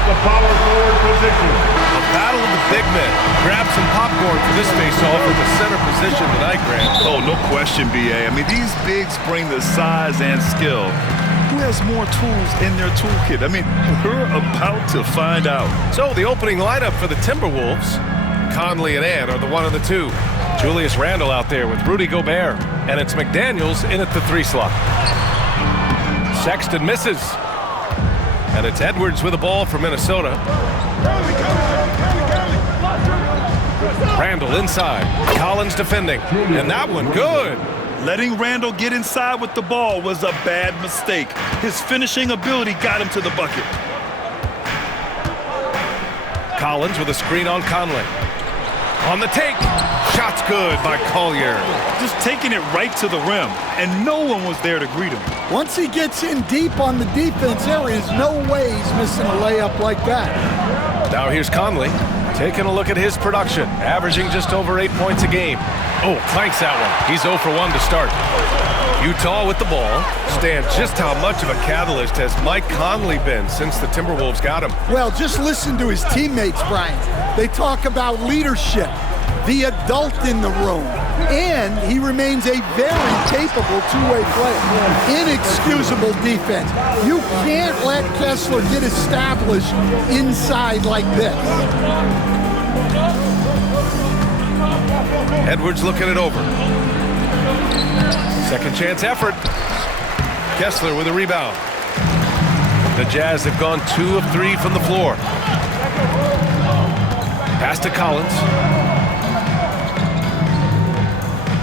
at the power forward position. A battle of the big men. Grab some popcorn for this face-off at the center position tonight, Grant. Oh, no question, B.A. I mean, these bigs bring the size and skill. Who has more tools in their toolkit? I mean, we're about to find out. So the opening lineup for the Timberwolves, Conley and Ant are the 1 and the 2. Julius Randle out there with Rudy Gobert. And it's McDaniels in at the 3 slot. Sexton misses. And it's Edwards with the ball for Minnesota. Randle inside. Collins defending. And that one good. Letting Randle get inside with the ball was a bad mistake. His finishing ability got him to the bucket. Collins with a screen on Conley. On the take. Shot's good by Collier. Just taking it right to the rim, and no one was there to greet him. Once he gets in deep on the defense, there is no way he's missing a layup like that. Now here's Conley. Taking a look at his production, averaging just over 8 points a game. Oh, clanks that one. He's 0 for 1 to start. Utah with the ball. Stan, just how much of a catalyst has Mike Conley been since the Timberwolves got him? Well, just listen to his teammates, Brian. They talk about leadership, the adult in the room, and he remains a very capable two-way player. Inexcusable defense. You can't let Kessler get established inside like this. Edwards looking it over. Second chance effort. Kessler with a rebound. The Jazz have gone 2 of 3 from the floor. Pass to Collins.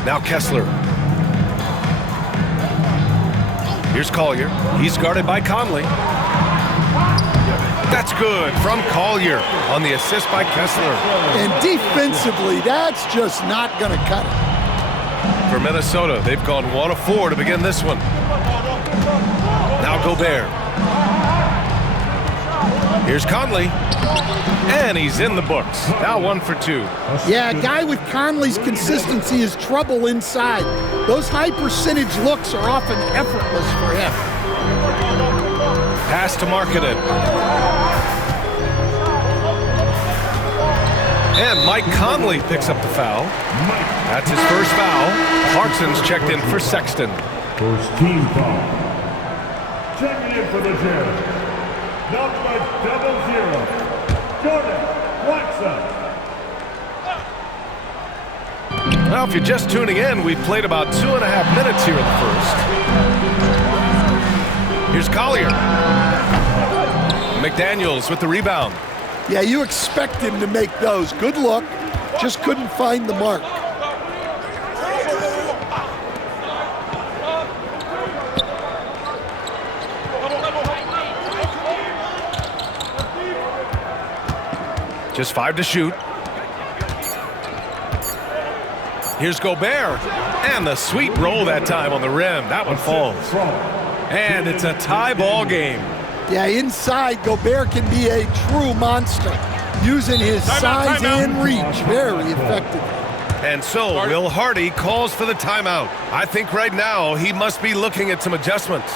Now Kessler. Here's Collier. He's guarded by Conley. That's good from Collier on the assist by Kessler. And defensively, that's just not going to cut it. For Minnesota, they've gone 1 of 4 to begin this one. Now Gobert. Here's Conley. And he's in the books. Now 1 for 2. Yeah, a guy with Conley's consistency is trouble inside. Those high percentage looks are often effortless for him. Pass to Markkanen. And Mike Conley picks up the foul. That's his first foul. Clarkson's checked in for Sexton. First team foul. Checking in for the Jazz. Number 00. Jordan Clarkson. Well, if you're just tuning in, we've played about 2.5 minutes here in the first. Here's Collier. McDaniels with the rebound. Yeah, you expect him to make those. Good look. Just couldn't find the mark. Just 5 to shoot. Here's Gobert. And the sweet roll that time on the rim. That one falls. And it's a tie ball game. Yeah, inside, Gobert can be a true monster, using his size and reach very effectively. And so, Will Hardy calls for the timeout. I think right now he must be looking at some adjustments.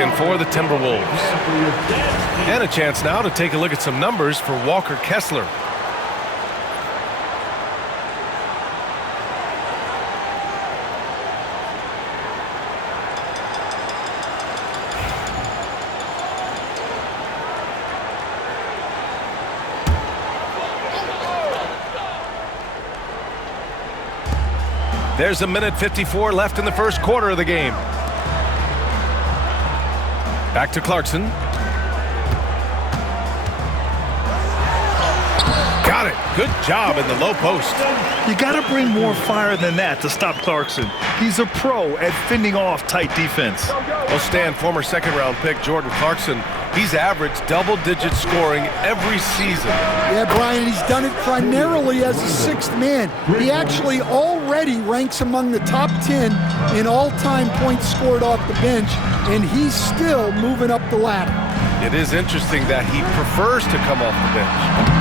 in for the Timberwolves. And a chance now to take a look at some numbers for Walker Kessler. There's a minute 54 left in the first quarter of the game. Back to Clarkson. Got it. Good job in the low post. You got to bring more fire than that to stop Clarkson. He's a pro at fending off tight defense. Well, Stan, former second-round pick Jordan Clarkson, he's averaged double-digit scoring every season. Yeah, Brian, he's done it primarily as a sixth man. He actually already ranks among the top 10 in all-time points scored off the bench, and he's still moving up the ladder. It is interesting that he prefers to come off the bench.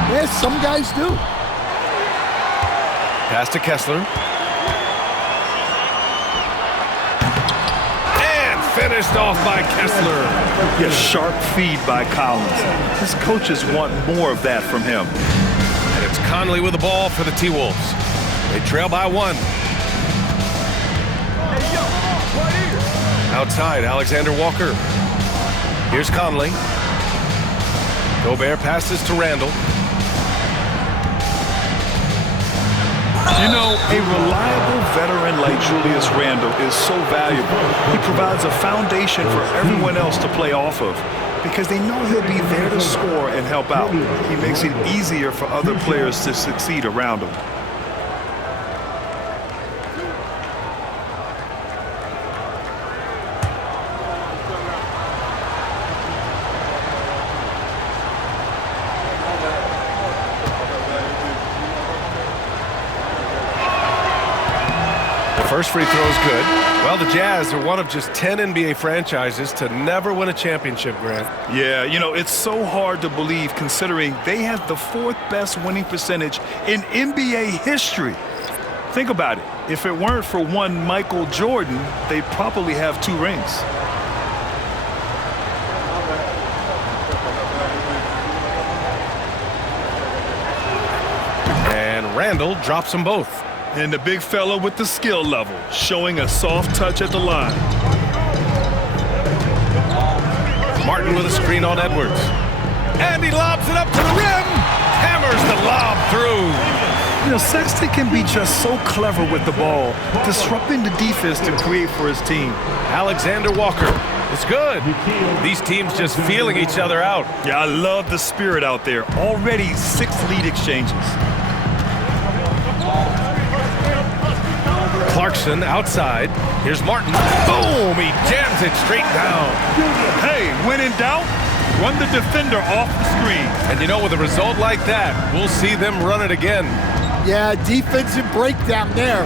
Yes, some guys do. Pass to Kessler. And finished off by Kessler. Yeah, sharp feed by Collins. His coaches want more of that from him. And it's Conley with the ball for the T-Wolves. They trail by 1. Outside, Alexander Walker. Here's Conley. Gobert passes to Randall. You know, a reliable veteran like Julius Randle is so valuable. He provides a foundation for everyone else to play off of because they know he'll be there to score and help out. He makes it easier for other players to succeed around him. First free throw is good. Well, the Jazz are one of just 10 NBA franchises to never win a championship, Grant. Yeah, you know, it's so hard to believe considering they have the 4th best winning percentage in NBA history. Think about it. If it weren't for one Michael Jordan, they'd probably have 2 rings. And Randall drops them both. And the big fella with the skill level, showing a soft touch at the line. Martin with a screen on Edwards. And he lobs it up to the rim. Hammers the lob through. You know, Sexton can be just so clever with the ball, disrupting the defense to create for his team. Alexander Walker. It's good. These teams just feeling each other out. Yeah, I love the spirit out there. Already 6 lead exchanges. Clarkson outside. Here's Martin. Boom! He jams it straight down. Hey, when in doubt, run the defender off the screen. And you know, with a result like that, we'll see them run it again. Yeah, defensive breakdown there.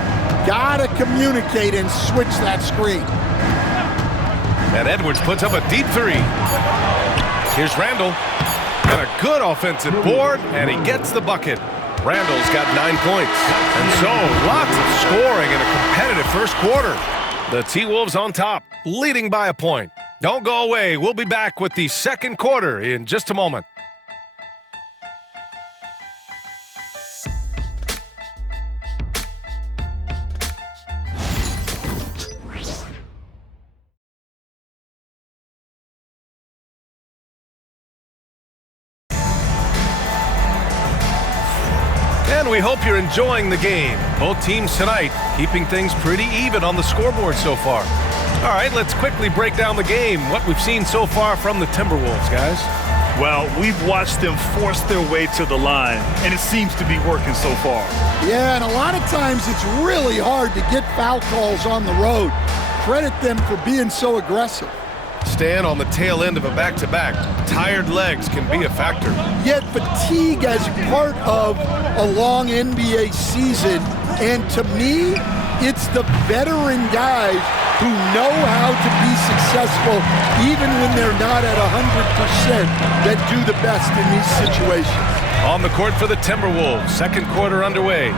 Gotta communicate and switch that screen. And Edwards puts up a deep 3. Here's Randall. And a good offensive board, and he gets the bucket. Randall's got 9 points. And so, lots of scoring in a competitive first quarter. The T-Wolves on top, leading by a point. Don't go away. We'll be back with the second quarter in just a moment. And we hope you're enjoying the game. Both teams tonight keeping things pretty even on the scoreboard so far. All right, let's quickly break down the game, what we've seen so far from the Timberwolves, guys. Well, we've watched them force their way to the line, and it seems to be working so far. Yeah, and a lot of times it's really hard to get foul calls on the road. Credit them for being so aggressive. Stan, on the tail end of a back-to-back, tired legs can be a factor. Yet fatigue as part of a long NBA season, and to me, it's the veteran guys who know how to be successful even when they're not at 100% that do the best in these situations. On the court for the Timberwolves, second quarter underway.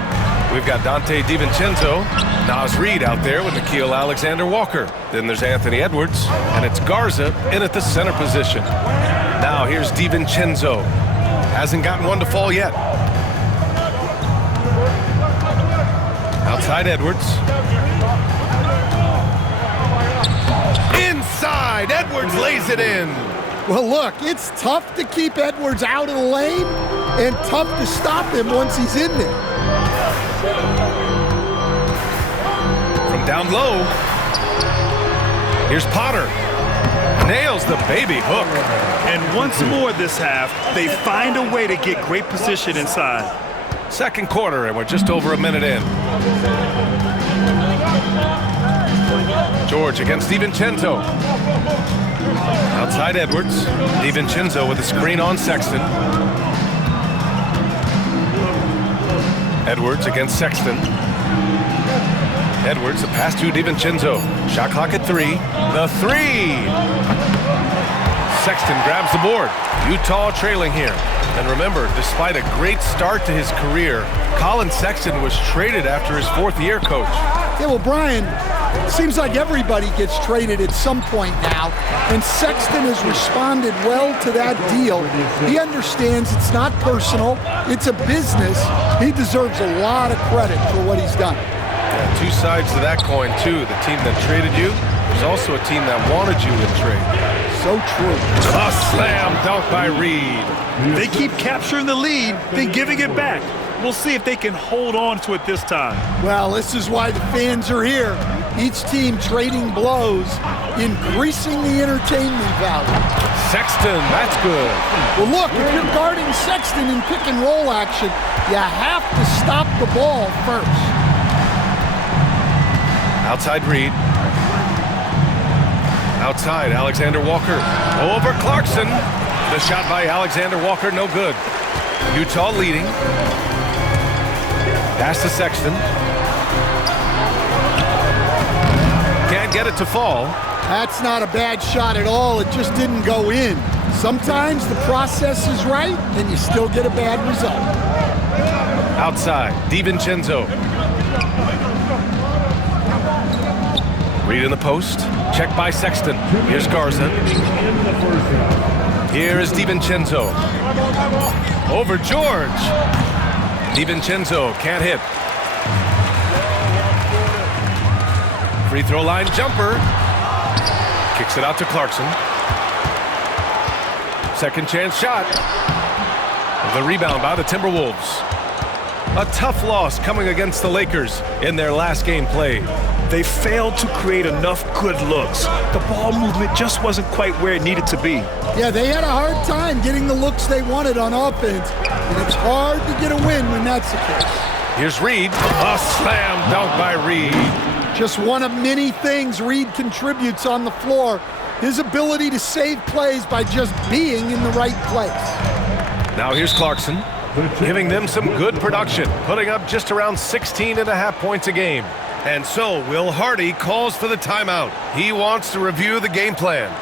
We've got Dante DiVincenzo, Naz Reid out there with Nickeil Alexander-Walker. Then there's Anthony Edwards, and it's Garza in at the center position. Now here's DiVincenzo. Hasn't gotten one to fall yet. Outside Edwards. Inside, Edwards lays it in. Well, look, it's tough to keep Edwards out of the lane and tough to stop him once he's in there. From down low, here's Potter. Nails the baby hook. And once more this half, they find a way to get great position inside. Second quarter, and we're just over a minute in. George against DiVincenzo. Outside Edwards. DiVincenzo with a screen on Sexton. Edwards against Sexton. Edwards, the pass to DiVincenzo. Shot clock at 3. The 3! Sexton grabs the board. Utah trailing here. And remember, despite a great start to his career, Colin Sexton was traded after his 4th year, Coach. Yeah, well, Brian, seems like everybody gets traded at some point now, and Sexton has responded well to that deal. He understands it's not personal, it's a business. He deserves a lot of credit for what he's done. Yeah, two sides to that coin, too. The team that traded you was also a team that wanted you in trade. So true. A slam dunk by Reid. They keep capturing the lead, then giving it back. We'll see if they can hold on to it this time. Well, this is why the fans are here. Each team trading blows, increasing the entertainment value. Sexton, that's good. Well, look, if you're guarding Sexton in pick and roll action, you have to stop the ball first. Outside Reid. Outside, Alexander Walker. Over Clarkson. The shot by Alexander Walker, no good. Utah leading. Pass to Sexton. Can't get it to fall. That's not a bad shot at all. It just didn't go in. Sometimes the process is right, and you still get a bad result. Outside, DiVincenzo. Reid in the post. Check by Sexton. Here's Garza. Here is DiVincenzo. Over George. DiVincenzo can't hit. Free throw line jumper. Kicks it out to Clarkson. Second chance shot. The rebound by the Timberwolves. A tough loss coming against the Lakers in their last game played. They failed to create enough good looks. The ball movement just wasn't quite where it needed to be. Yeah, they had a hard time getting the looks they wanted on offense, and it's hard to get a win when that's the case. Here's Reid. A slam dunk by Reid. Just one of many things Reid contributes on the floor. His ability to save plays by just being in the right place. Now here's Clarkson, giving them some good production, putting up just around 16.5 points a game. And so Will Hardy calls for the timeout. He wants to review the game plan.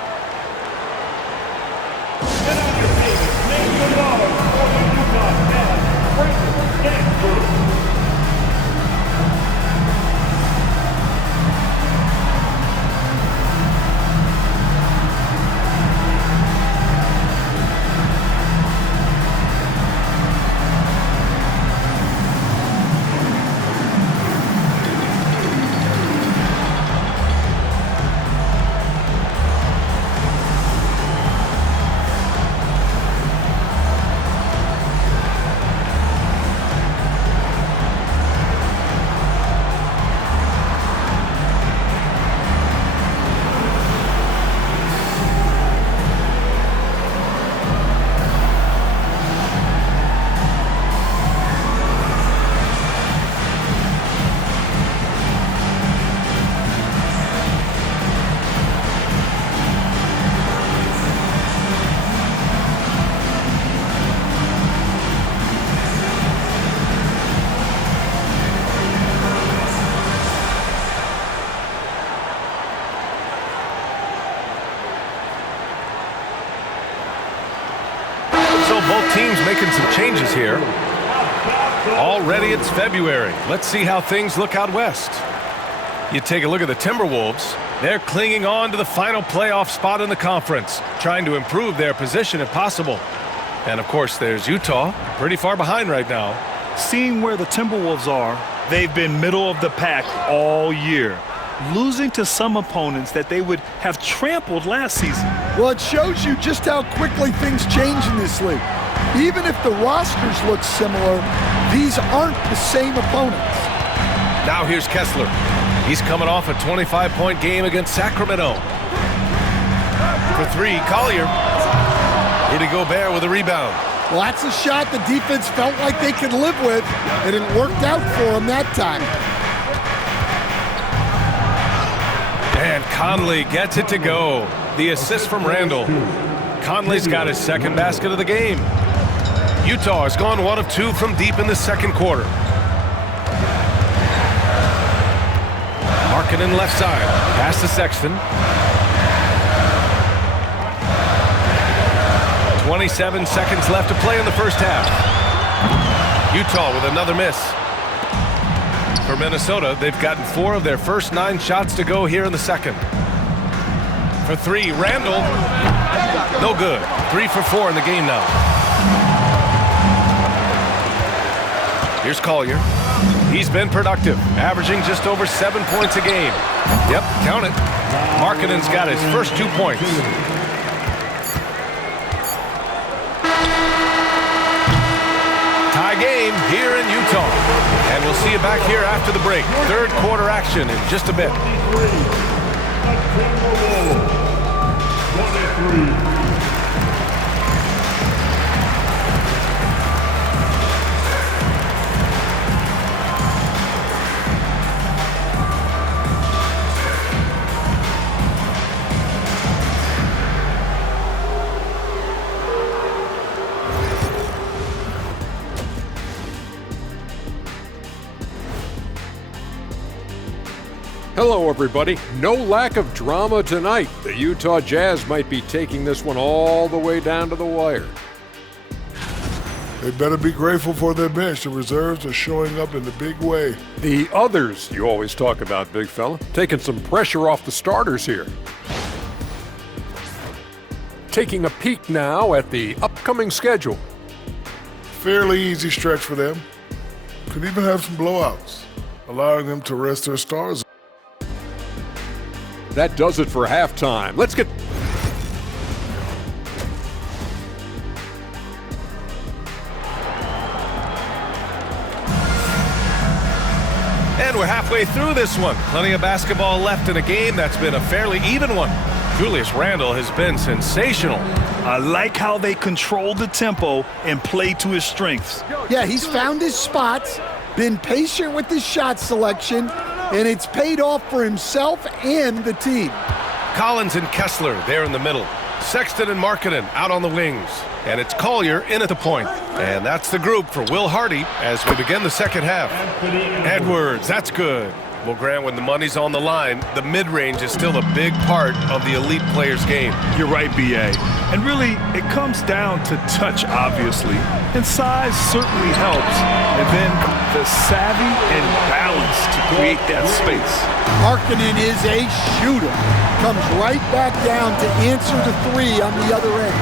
So both teams making some changes here. Already it's February. Let's see how things look out west. You take a look at the Timberwolves. They're clinging on to the final playoff spot in the conference, trying to improve their position if possible. And, of course, there's Utah, pretty far behind right now. Seeing where the Timberwolves are, they've been middle of the pack all year, losing to some opponents that they would have trampled last season. Well, it shows you just how quickly things change in this league. Even if the rosters look similar, these aren't the same opponents. Now here's Kessler. He's coming off a 25-point game against Sacramento. For three, Collier. Rudy Gobert with a rebound. Well, that's a shot the defense felt like they could live with, and it worked out for them that time. And Conley gets it to go. The assist from Randall. Conley's got his second basket of the game. Utah has gone 1 of 2 from deep in the second quarter. Markkanen left side. Pass to Sexton. 27 seconds left to play in the first half. Utah with another miss. For Minnesota, they've gotten 4 of their first 9 shots to go here in the second. For three, Randall. No good. 3 for 4 in the game now. Here's Collier. He's been productive, averaging just over 7 points a game. Yep, count it. Markkanen's got his first 2 points. Tie game here in Utah. And we'll see you back here after the break. Third quarter action in just a bit. 23. Hello, everybody. No lack of drama tonight. The Utah Jazz might be taking this one all the way down to the wire. They better be grateful for their bench. The reserves are showing up in a big way. The others you always talk about, big fella, taking some pressure off the starters here. Taking a peek now at the upcoming schedule. Fairly easy stretch for them. Could even have some blowouts, allowing them to rest their stars. That does it for halftime. Let's get... And we're halfway through this one. Plenty of basketball left in a game that's been a fairly even one. Julius Randle has been sensational. I like how they control the tempo and play to his strengths. Yeah, he's found his spots, been patient with his shot selection, and it's paid off for himself and the team. Collins and Kessler there in the middle. Sexton and Markkanen out on the wings. And it's Collier in at the point. And that's the group for Will Hardy as we begin the second half. Edwards, that's good. Well, Grant, when the money's on the line, the mid-range is still a big part of the elite player's game. You're right, B.A. And really, it comes down to touch, obviously. And size certainly helps. And then the savvy and balance to create that space. Markkanen is a shooter. Comes right back down to answer the three on the other end.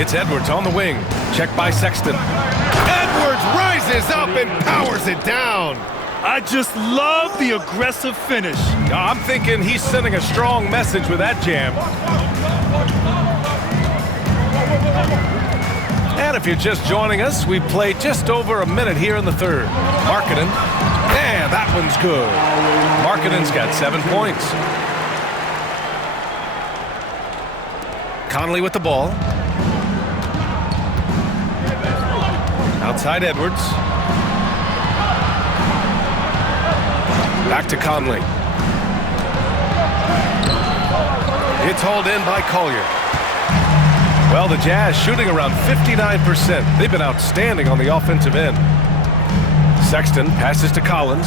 It's Edwards on the wing. Checked by Sexton. Edwards rises up and powers it down. I just love the aggressive finish. I'm thinking he's sending a strong message with that jam. And if you're just joining us, we played just over a minute here in the third. Markkanen. And that one's good. Markkanen's got 7 points. Conley with the ball. Outside Edwards. Back to Conley. It's hauled in by Collier. Well, the Jazz shooting around 59%. They've been outstanding on the offensive end. Sexton passes to Collins.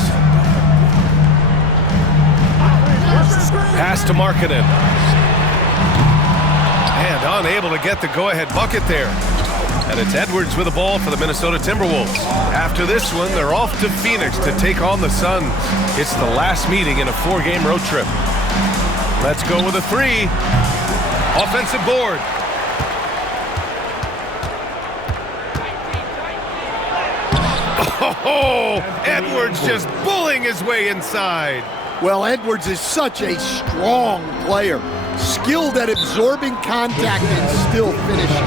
Pass to Markkanen. And unable to get the go-ahead bucket there. And it's Edwards with the ball for the Minnesota Timberwolves. After this one, they're off to Phoenix to take on the Suns. It's the last meeting in a 4-game road trip. Let's go with a 3. Offensive board. Oh, Edwards just bullying his way inside. Well, Edwards is such a strong player, skilled at absorbing contact and still finishing.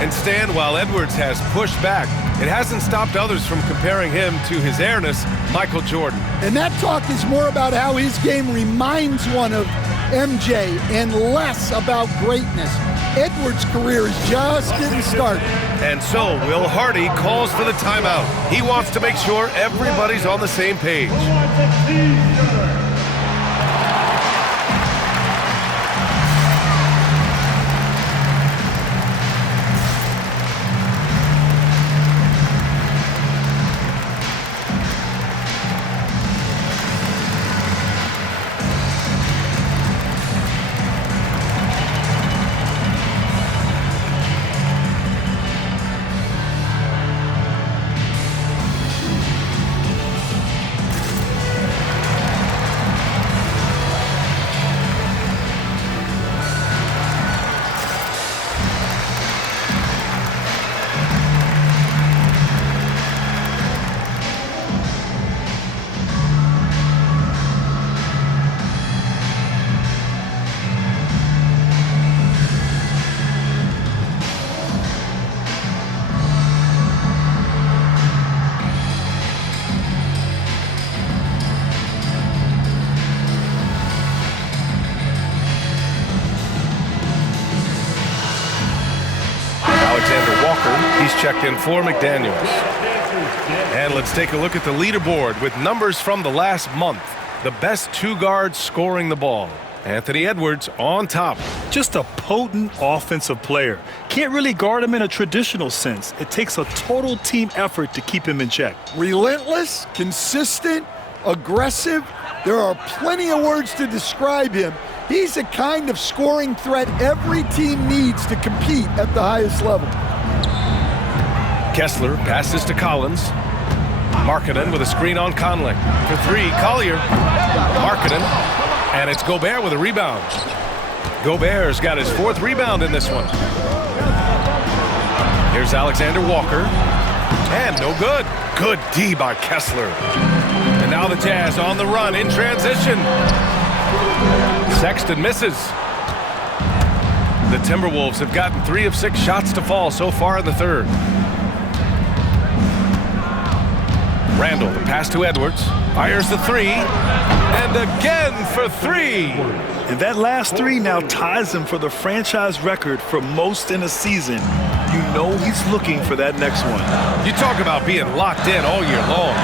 And Stan, while Edwards has pushed back, it hasn't stopped others from comparing him to his airness, Michael Jordan. And that talk is more about how his game reminds one of MJ and less about greatness. Edwards' career is just getting started. And so Will Hardy calls for the timeout. He wants to make sure everybody's on the same page. He's checked in for McDaniels. And let's take a look at the leaderboard with numbers from the last month. The best 2 guards scoring the ball. Anthony Edwards on top. Just a potent offensive player. Can't really guard him in a traditional sense. It takes a total team effort to keep him in check. Relentless, consistent, aggressive. There are plenty of words to describe him. He's a kind of scoring threat every team needs to compete at the highest level. Kessler passes to Collins. Markkanen with a screen on Conley. For 3, Collier. Markkanen. And it's Gobert with a rebound. Gobert's got his 4th rebound in this one. Here's Alexander Walker. And no good. Good D by Kessler. And now the Jazz on the run in transition. Sexton misses. The Timberwolves have gotten 3 of 6 shots to fall so far in the 3rd. Randall, the pass to Edwards. Fires the 3. And again for 3. And that last 3 now ties him for the franchise record for most in a season. You know he's looking for that next one. You talk about being locked in all year long.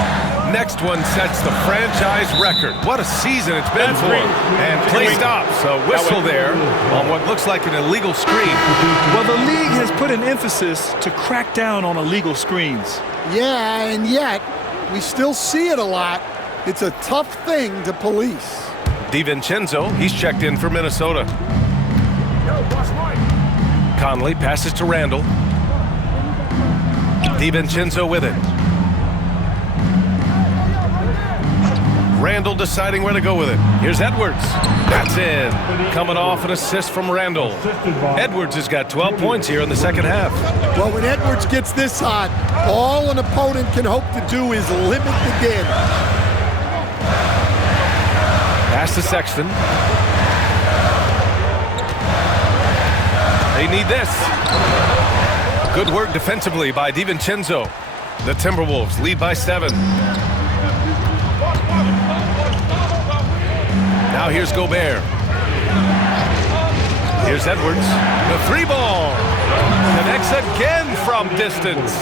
Next one sets the franchise record. What a season it's been for him. And play stops. A whistle there on what looks like an illegal screen. Well, the league has put an emphasis to crack down on illegal screens. Yeah, and yet we still see it a lot. It's a tough thing to police. DiVincenzo, he's checked in for Minnesota. Conley passes to Randall. DiVincenzo with it. Randall deciding where to go with it. Here's Edwards. That's in. Coming off an assist from Randall. Edwards has got 12 points here in the second half. Well, when Edwards gets this hot, all an opponent can hope to do is limit the damage. Pass to Sexton. They need this. Good work defensively by DiVincenzo. The Timberwolves lead by 7. Now here's Gobert. Here's Edwards. The 3-ball. Connects again from distance.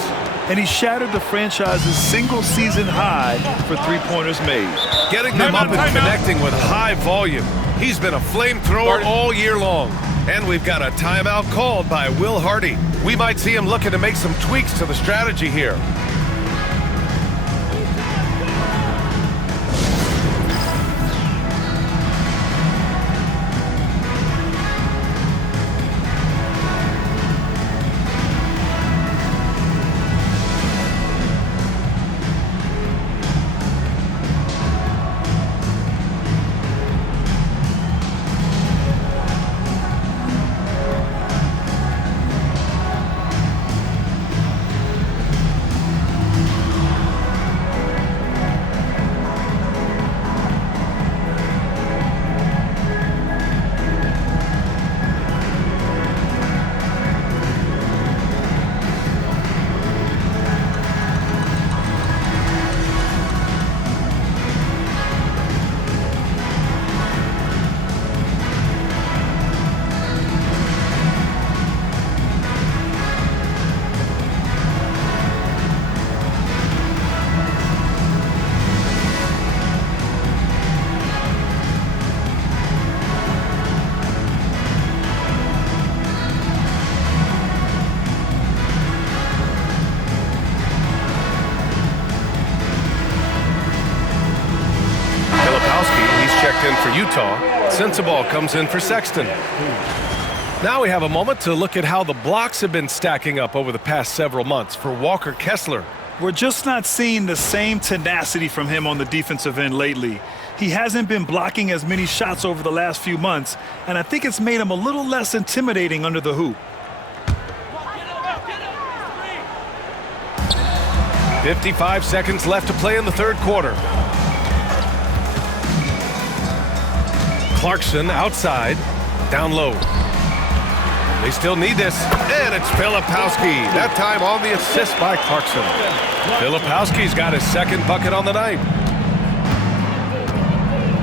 And he shattered the franchise's single-season high for 3-pointers made. Getting them up and connecting with high volume. He's been a flamethrower all year long. And we've got a timeout called by Will Hardy. We might see him looking to make some tweaks to the strategy here. in for Utah. Sensabaugh comes in for Sexton. Now we have a moment to look at how the blocks have been stacking up over the past several months for Walker Kessler. We're just not seeing the same tenacity from him on the defensive end lately. He hasn't been blocking as many shots over the last few months, and I think it's made him a little less intimidating under the hoop. 55 seconds left to play in the third quarter. Clarkson outside, down low. They still need this, and it's Filipowski. That time on the assist by Clarkson. Filipowski's got his second bucket on the night.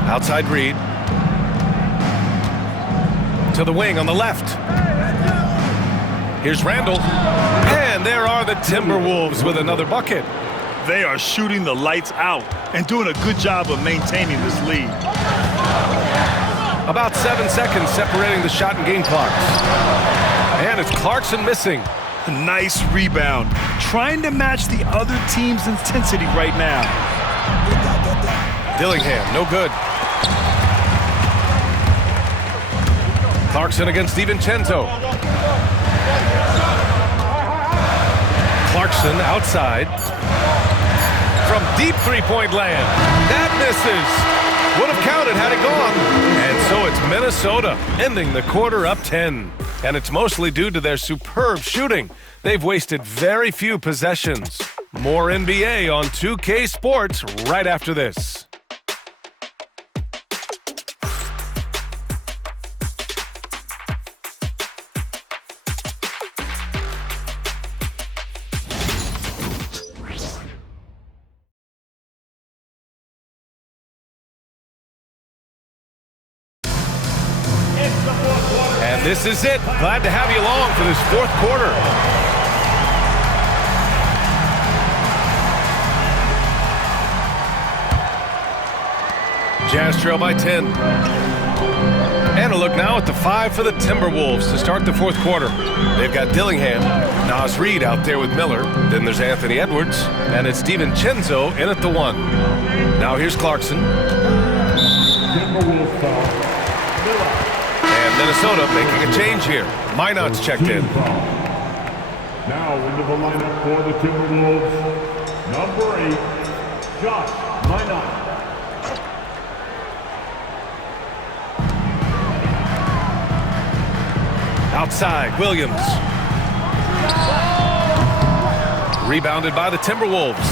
Outside Reed. To the wing on the left. Here's Randall. And there are the Timberwolves with another bucket. They are shooting the lights out and doing a good job of maintaining this lead. About 7 seconds separating the shot and game clocks. And it's Clarkson missing. A nice rebound. Trying to match the other team's intensity right now. Dillingham, no good. Clarkson against DiVincenzo. Clarkson outside. From deep three-point land. That misses. Would have counted had it gone. And so it's Minnesota ending the quarter up 10. And it's mostly due to their superb shooting. They've wasted very few possessions. More NBA on 2K Sports right after this. And this is it. Glad to have you along for this fourth quarter. Jazz trail by 10. And a look now at the 5 for the Timberwolves to start the fourth quarter. They've got Dillingham, Naz Reid out there with Miller. Then there's Anthony Edwards, and it's DiVincenzo in at the 1. Now here's Clarkson. And Minnesota making a change here. Minot's checked in. Now into the lineup for the Timberwolves, number 8, Josh Minot. Outside, Williams. Rebounded by the Timberwolves.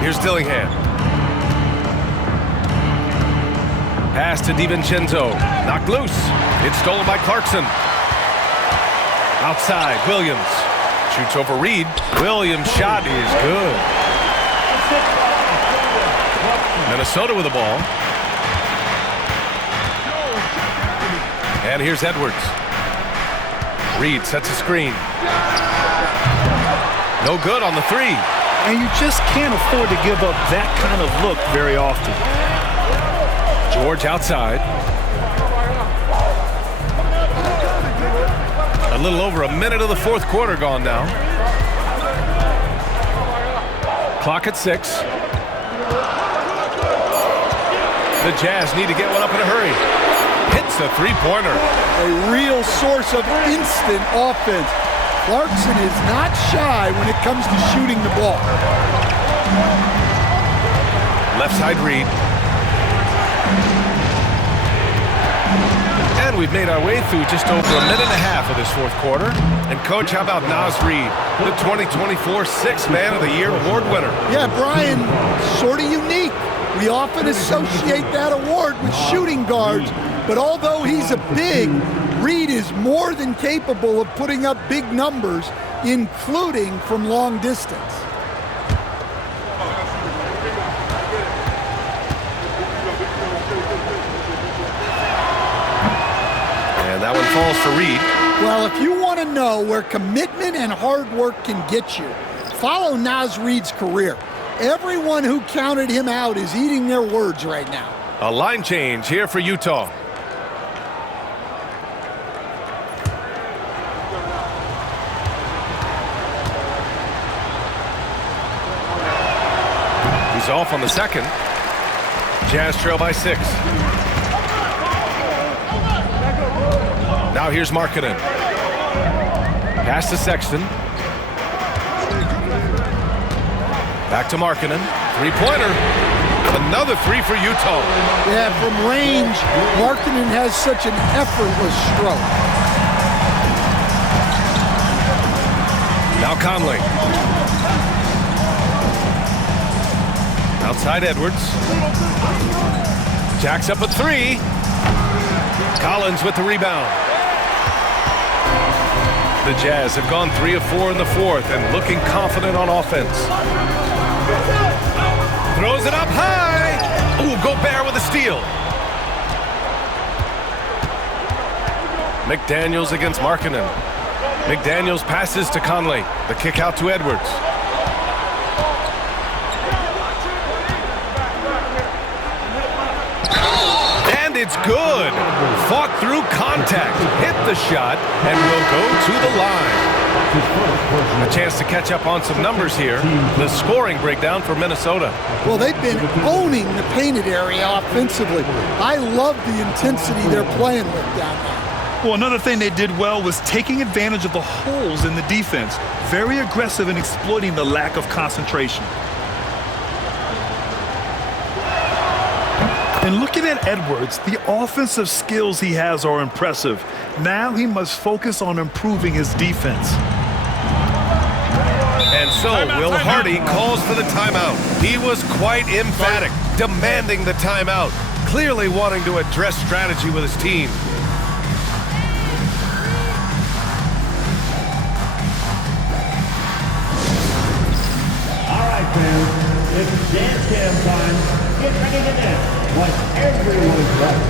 Here's Dillingham. Pass to DiVincenzo. Knocked loose. It's stolen by Clarkson. Outside, Williams. Shoots over Reed. Williams' shot is good. Minnesota with the ball. And here's Edwards. Reed sets a screen. No good on the 3. And you just can't afford to give up that kind of look very often. George outside. A little over a minute of the fourth quarter gone now. Clock at 6. The Jazz need to get one up in a hurry. Hits a three-pointer. A real source of instant offense. Clarkson is not shy when it comes to shooting the ball. Left side Reed. And we've made our way through just over a minute and a half of this fourth quarter. And Coach, how about Naz Reid, the 2024 Sixth Man of the Year award winner? Yeah, Brian, sort of unique. We often associate that award with shooting guards, but although he's a big, Reed is more than capable of putting up big numbers, including from long distance. And that one falls for Reed. Well, if you want to know where commitment and hard work can get you, follow Naz Reid's career. Everyone who counted him out is eating their words right now. A line change here for Utah. He's off on the second. Jazz trail by 6. Now here's Markkanen. Pass to Sexton. Back to Markkanen. Three-pointer. Another 3 for Utah. Yeah, from range, Markkanen has such an effortless stroke. Now Conley. Outside Edwards. Jacks up a 3. Collins with the rebound. The Jazz have gone 3 of 4 in the fourth and looking confident on offense. Throws it up high. Ooh, Gobert with a steal. McDaniels against Markkanen. McDaniels passes to Conley. The kick out to Edwards. And it's good. Fought through contact. Hit the shot and will go to the line. A chance to catch up on some numbers here. The scoring breakdown for Minnesota. Well, they've been owning the painted area offensively. I love the intensity they're playing with down there. Well, another thing they did well was taking advantage of the holes in the defense. Very aggressive in exploiting the lack of concentration. And looking at Edwards, the offensive skills he has are impressive. Now he must focus on improving his defense. And so Will Hardy calls for the timeout. He was quite emphatic, demanding the timeout, clearly wanting to address strategy with his team. All right, fans, it's Jazz Cam time. Get ready to dance like everyone's ready.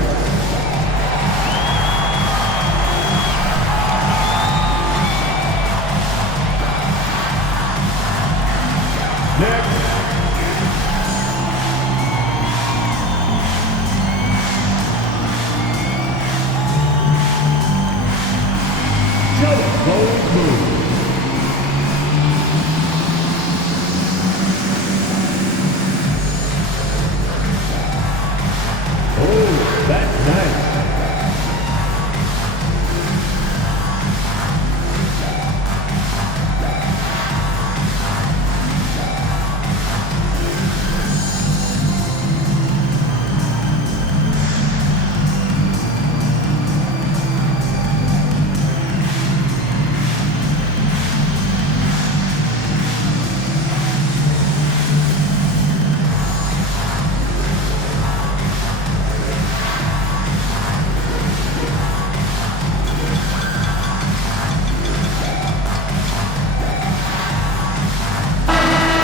Next. Show those moves. Oh, that's nice.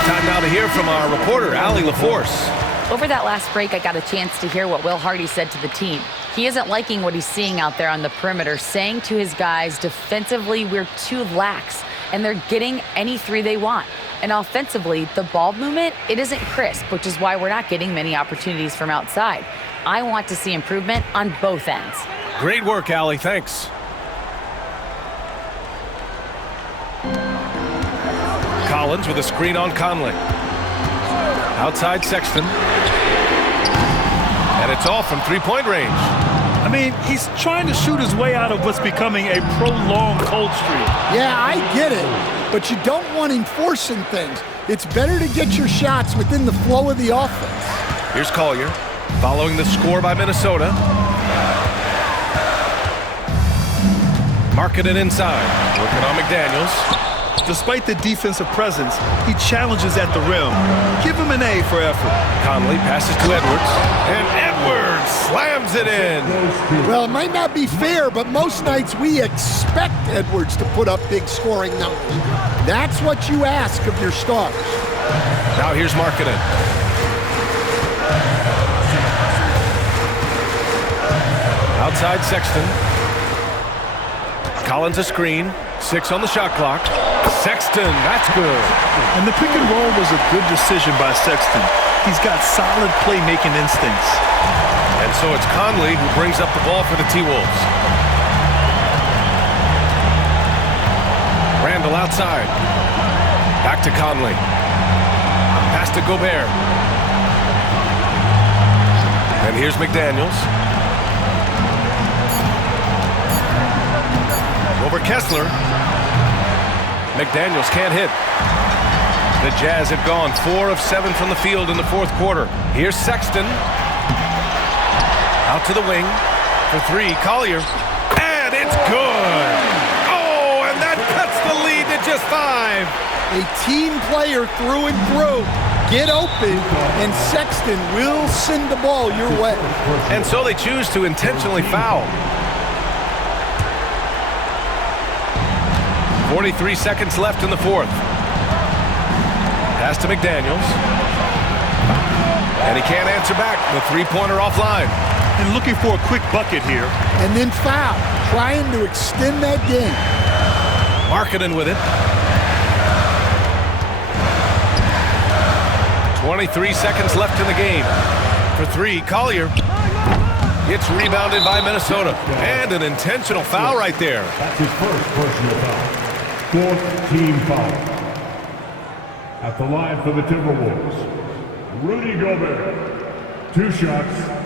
Time now to hear from our reporter, Allie LaForce. Over that last break, I got a chance to hear what Will Hardy said to the team. He isn't liking what he's seeing out there on the perimeter, saying to his guys, defensively, we're too lax, and they're getting any 3 they want. And offensively, the ball movement, it isn't crisp, which is why we're not getting many opportunities from outside. I want to see improvement on both ends. Great work, Allie. Thanks. Collins with a screen on Conley. Outside Sexton. And it's off from three-point range. I mean, he's trying to shoot his way out of what's becoming a prolonged cold streak. Yeah, I get it, but you don't want him forcing things. It's better to get your shots within the flow of the offense. Here's Collier, following the score by Minnesota. Markkanen inside, working on McDaniels. Despite the defensive presence, he challenges at the rim. Give him an A for effort. Conley passes to Edwards, and Edwards slams it in. Well, it might not be fair, but most nights we expect Edwards to put up big scoring numbers. That's what you ask of your stars. Now here's Markkanen. Outside Sexton. Collins a screen. 6 on the shot clock. Sexton, that's good. And the pick and roll was a good decision by Sexton. He's got solid playmaking instincts. And so it's Conley who brings up the ball for the T-Wolves. Randall outside. Back to Conley. Pass to Gobert. And here's McDaniels. Over Kessler. McDaniels can't hit. The Jazz have gone 4 of 7 from the field in the fourth quarter. Here's Sexton. Out to the wing for 3. Collier. And it's good. Oh, and that cuts the lead to just 5. A team player through and through. Get open, and Sexton will send the ball your way. And so they choose to intentionally foul. 43 seconds left in the fourth. Pass to McDaniels. And he can't answer back. The three-pointer offline. And looking for a quick bucket here. And then foul, trying to extend that game. Markkanen with it. 23 seconds left in the game. For 3, Collier. It's rebounded by Minnesota. And an intentional foul right there. That's his first personal foul. 4th team foul. At the line for the Timberwolves, Rudy Gobert. 2 shots.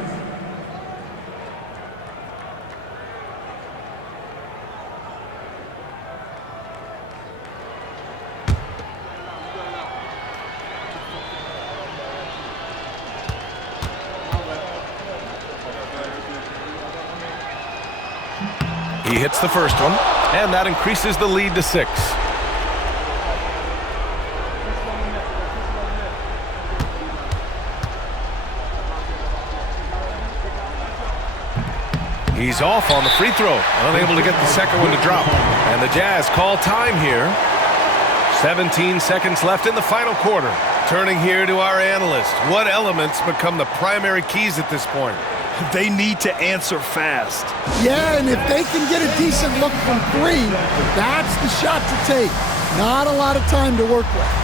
He hits the first one, and that increases the lead to 6. He's off on the free throw, unable to get the second one to drop. And the Jazz call time here. 17 seconds left in the final quarter. Turning here to our analyst. What elements become the primary keys at this point? They need to answer fast. Yeah, and if they can get a decent look from 3, that's the shot to take. Not a lot of time to work with.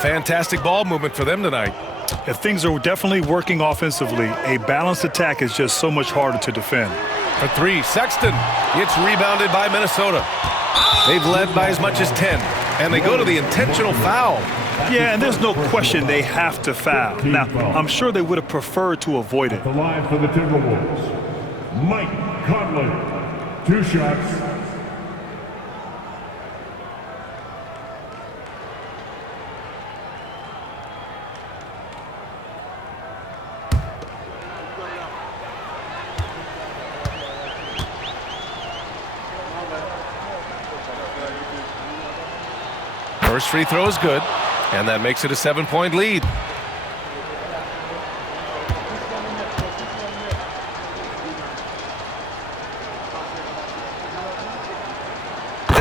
Fantastic ball movement for them tonight. If things are definitely working offensively, a balanced attack is just so much harder to defend. For 3, Sexton. It's rebounded by Minnesota. They've led by as much as 10, and they go to the intentional foul. Yeah, and there's no question they have to foul. Now, I'm sure they would have preferred to avoid it. The line for the Timberwolves, Mike Conley. 2 shots. First free throw is good, and that makes it a 7-point lead.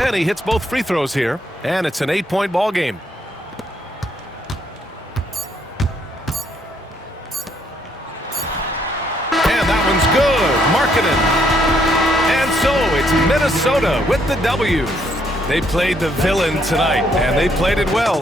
And he hits both free throws here, and it's an 8-point ball game. And that one's good. Markkanen. And so it's Minnesota with the W. They played the villain tonight, and they played it well.